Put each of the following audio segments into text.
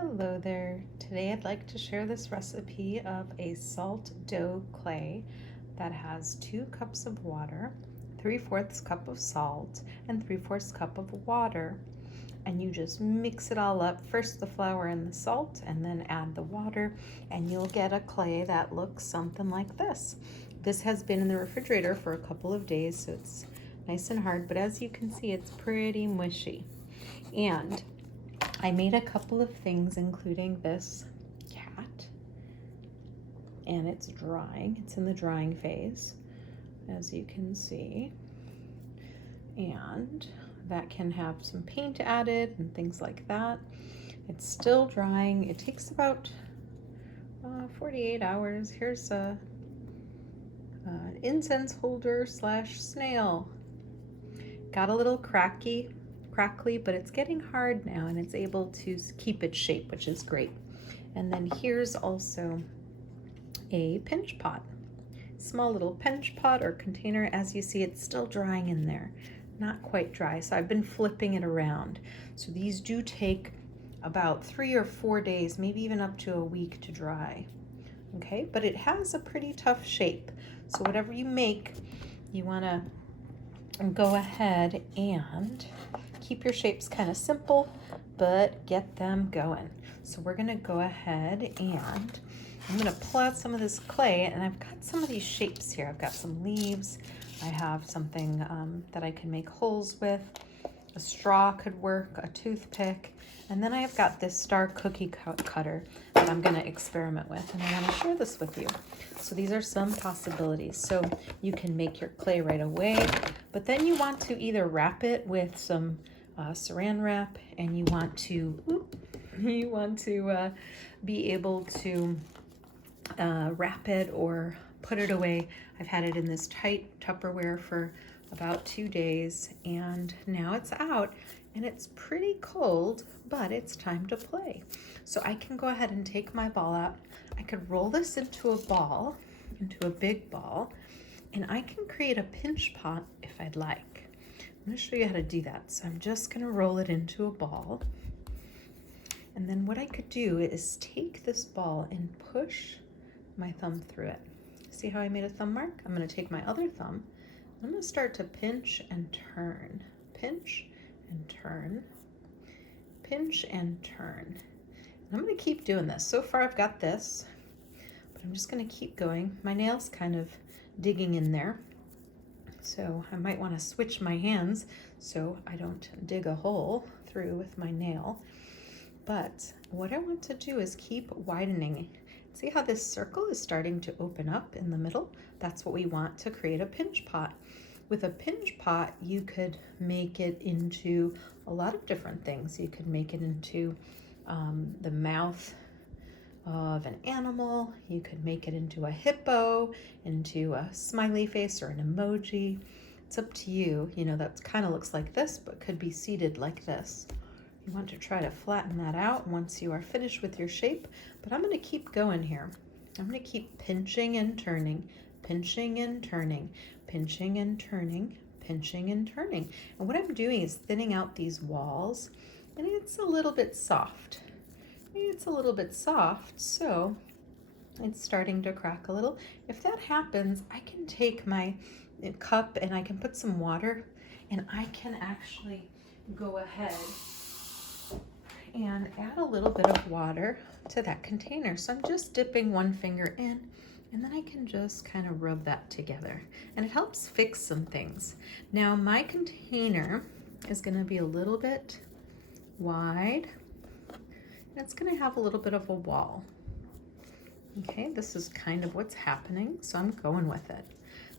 Hello there. Today I'd like to share this recipe of a salt dough clay that has 2 cups of water, 3/4 cup of salt, and 3/4 cup of water. And you just mix it all up, first the flour and the salt, and then add the water, and you'll get a clay that looks something like this. This has been in the refrigerator for a couple of days, so it's nice and hard, but as you can see, it's pretty mushy. And I made a couple of things, including this cat, and it's drying. It's in the drying phase, as you can see. And that can have some paint added and things like that. It's still drying. It takes about 48 hours. Here's an incense holder slash snail. Got a little crackly, but it's getting hard now and it's able to keep its shape, which is great. And then here's also a pinch pot, small little pinch pot or container. As you see, it's still drying in there, not quite dry, so I've been flipping it around. So these do take about 3 or 4 days, maybe even up to a week to dry. Okay, but it has a pretty tough shape, so whatever you make, you want to go ahead and keep your shapes kind of simple, but get them going. So we're gonna go ahead and I'm gonna pull out some of this clay, and I've got some of these shapes here. I've got some leaves. I have something that I can make holes with. A straw could work, a toothpick, and then I've got this star cookie cutter that I'm gonna experiment with, and I wanna share this with you. So these are some possibilities. So you can make your clay right away, but then you want to either wrap it with some saran wrap, and you want to be able to wrap it or put it away. I've had it in this tight Tupperware for about 2 days, and now it's out and it's pretty cold, but it's time to play. So I can go ahead and take my ball out. I could roll this into a ball, into a big ball, and I can create a pinch pot if I'd like. I'm going to show you how to do that. So I'm just going to roll it into a ball. And then what I could do is take this ball and push my thumb through it. See how I made a thumb mark? I'm going to take my other thumb. I'm going to start to pinch and turn. Pinch and turn. Pinch and turn. And I'm going to keep doing this. So far I've got this, but I'm just going to keep going. My nail's kind of digging in there, so I might want to switch my hands so I don't dig a hole through with my nail. But what I want to do is keep widening. See how this circle is starting to open up in the middle? That's what we want to create a pinch pot. With a pinch pot, you could make it into a lot of different things. You could make it into the mouth of an animal. You could make it into a hippo, into a smiley face or an emoji. It's up to you. You know, that kind of looks like this, but could be seated like this. You want to try to flatten that out once you are finished with your shape, but I'm going to keep going here. I'm going to keep pinching and turning, pinching and turning, pinching and turning, pinching and turning. And what I'm doing is thinning out these walls, and it's a little bit soft. It's a little bit soft, so it's starting to crack a little. If that happens, I can take my cup and I can put some water, and I can actually go ahead and add a little bit of water to that container. So I'm just dipping one finger in, and then I can just kind of rub that together, and it helps fix some things. Now my container is going to be a little bit wide, and it's going to have a little bit of a wall. Okay, this is kind of what's happening, so I'm going with it.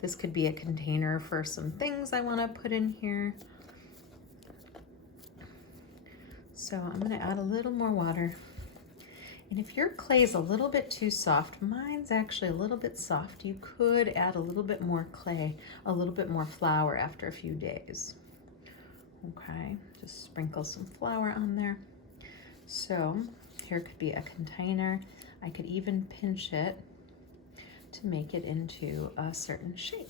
This could be a container for some things I want to put in here. So I'm going to add a little more water. And if your clay is a little bit too soft, mine's actually a little bit soft, you could add a little bit more clay, a little bit more flour after a few days. Okay, just sprinkle some flour on there. So here could be a container. I could even pinch it to make it into a certain shape.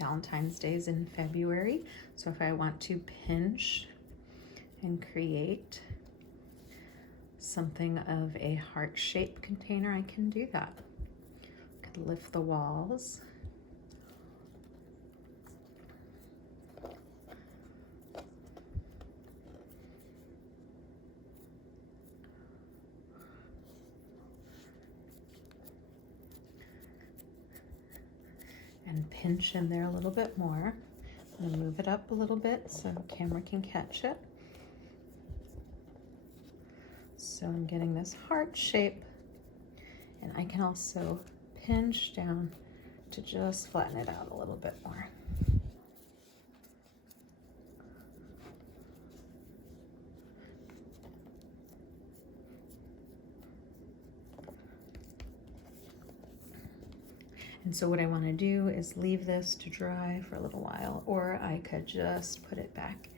Valentine's Day is in February, so if I want to pinch and create something of a heart-shaped container, I can do that. I could lift the walls. And pinch in there a little bit more. I'm gonna move it up a little bit so the camera can catch it. So I'm getting this heart shape, and I can also pinch down to just flatten it out a little bit more. And so what I want to do is leave this to dry for a little while, or I could just put it back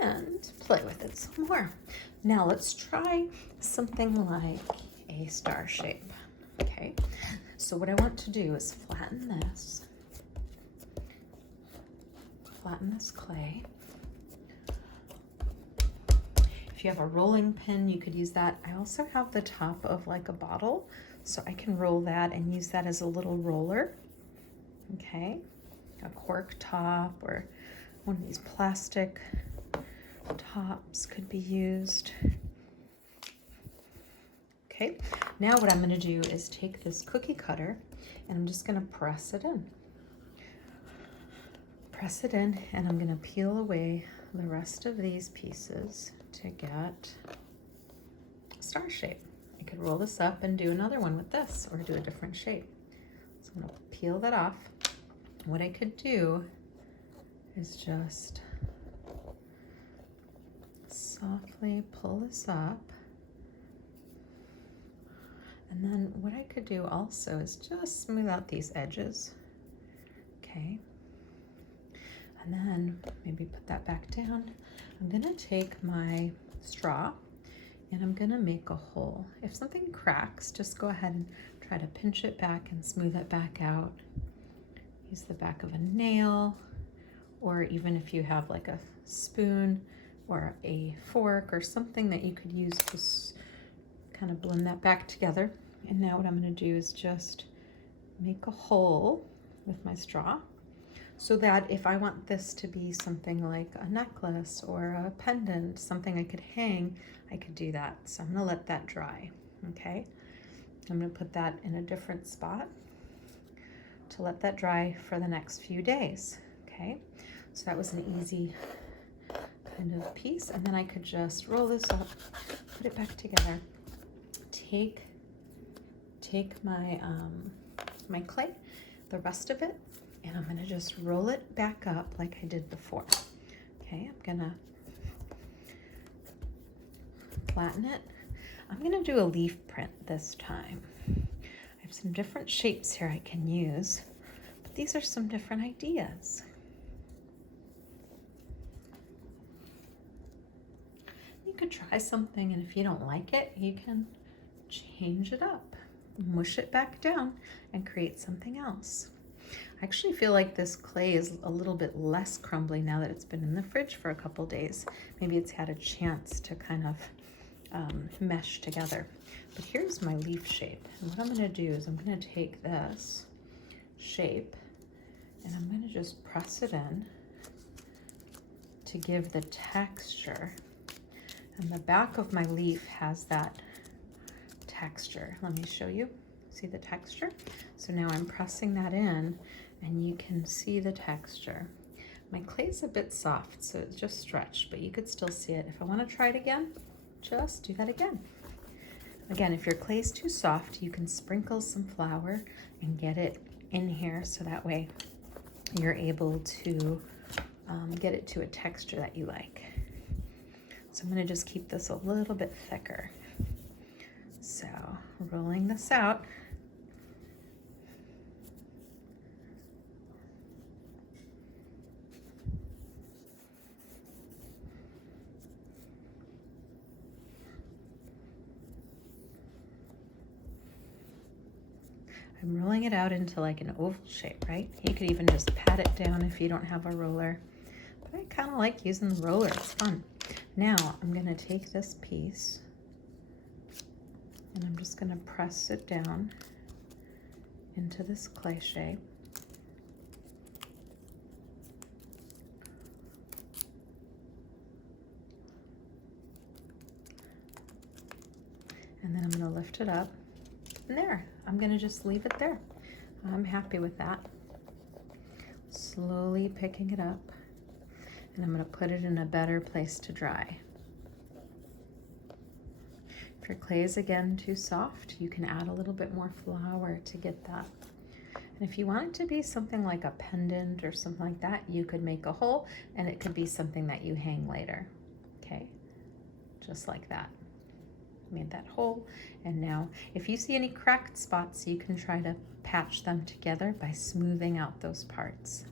and play with it some more. Now let's try something like a star shape. Okay, so what I want to do is flatten this clay. If you have a rolling pin, you could use that. I also have the top of like a bottle, so I can roll that and use that as a little roller. Okay, a cork top or one of these plastic tops could be used. Okay, now what I'm going to do is take this cookie cutter and I'm just going to press it in. Press it in, and I'm going to peel away the rest of these pieces to get a star shape. I could roll this up and do another one with this, or do a different shape. So I'm going to peel that off. What I could do is just softly pull this up. And then what I could do also is just smooth out these edges. Okay. And then maybe put that back down. I'm gonna take my straw and I'm gonna make a hole. If something cracks, just go ahead and try to pinch it back and smooth it back out. Use the back of a nail, or even if you have like a spoon or a fork or something that you could use to kind of blend that back together. And now what I'm gonna do is just make a hole with my straw, so that if I want this to be something like a necklace or a pendant, something I could hang, I could do that. So I'm gonna let that dry, okay? I'm gonna put that in a different spot to let that dry for the next few days, okay? So that was an easy kind of piece. And then I could just roll this up, put it back together, take my, my clay, the rest of it, and I'm gonna just roll it back up like I did before. Okay, I'm gonna flatten it. I'm gonna do a leaf print this time. I have some different shapes here I can use, but these are some different ideas. You could try something, and if you don't like it, you can change it up, mush it back down, and create something else. I actually feel like this clay is a little bit less crumbly now that it's been in the fridge for a couple days. Maybe it's had a chance to kind of mesh together. But here's my leaf shape. And what I'm gonna do is I'm gonna take this shape and I'm gonna just press it in to give the texture. And the back of my leaf has that texture. Let me show you. See the texture? So now I'm pressing that in and you can see the texture. My clay's a bit soft, so it's just stretched, but you could still see it. If I want to try it again, just do that again. Again, if your clay's too soft, you can sprinkle some flour and get it in here so that way you're able to get it to a texture that you like. So I'm going to just keep this a little bit thicker. So rolling this out. I'm rolling it out into like an oval shape, right? You could even just pat it down if you don't have a roller. But I kind of like using the roller, it's fun. Now I'm gonna take this piece just going to press it down into this clay shape. And then I'm going to lift it up. And there, I'm going to just leave it there. I'm happy with that. Slowly picking it up. And I'm going to put it in a better place to dry. If your clay is again too soft, you can add a little bit more flour to get that. And if you want it to be something like a pendant or something like that, you could make a hole and it could be something that you hang later. Okay, just like that. Made that hole, and now if you see any cracked spots, you can try to patch them together by smoothing out those parts.